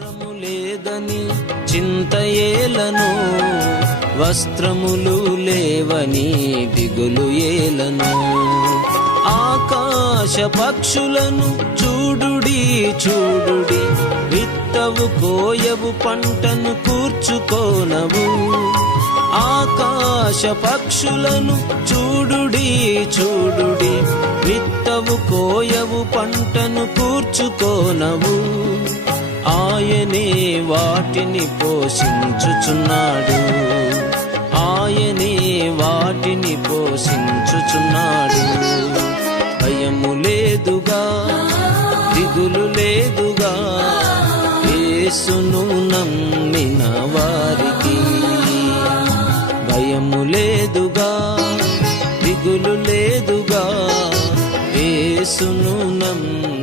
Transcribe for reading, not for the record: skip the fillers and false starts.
ఆహారము లేదని చింతయేలను, వస్త్రములు లేవని దిగులు ఏలను. ఆకాశ పక్షులను చూడుడి చూడుడి, విత్తవు కోయవు పంటను కూర్చుకోనవు. ఆకాశ పక్షులను చూడుడి చూడుడి, విత్తవు కోయవు పంటను కూర్చుకోనవు. ఆయనే వాటిని పోషించుచున్నాడు, ఆయనే వాటిని పోషించుచున్నాడు. భయము లేదుగా, దిగులు లేదుగా, యేసును నమ్మిన వారికి. భయము లేదుగా, దిగులు లేదుగా, యేసును నమ్మిన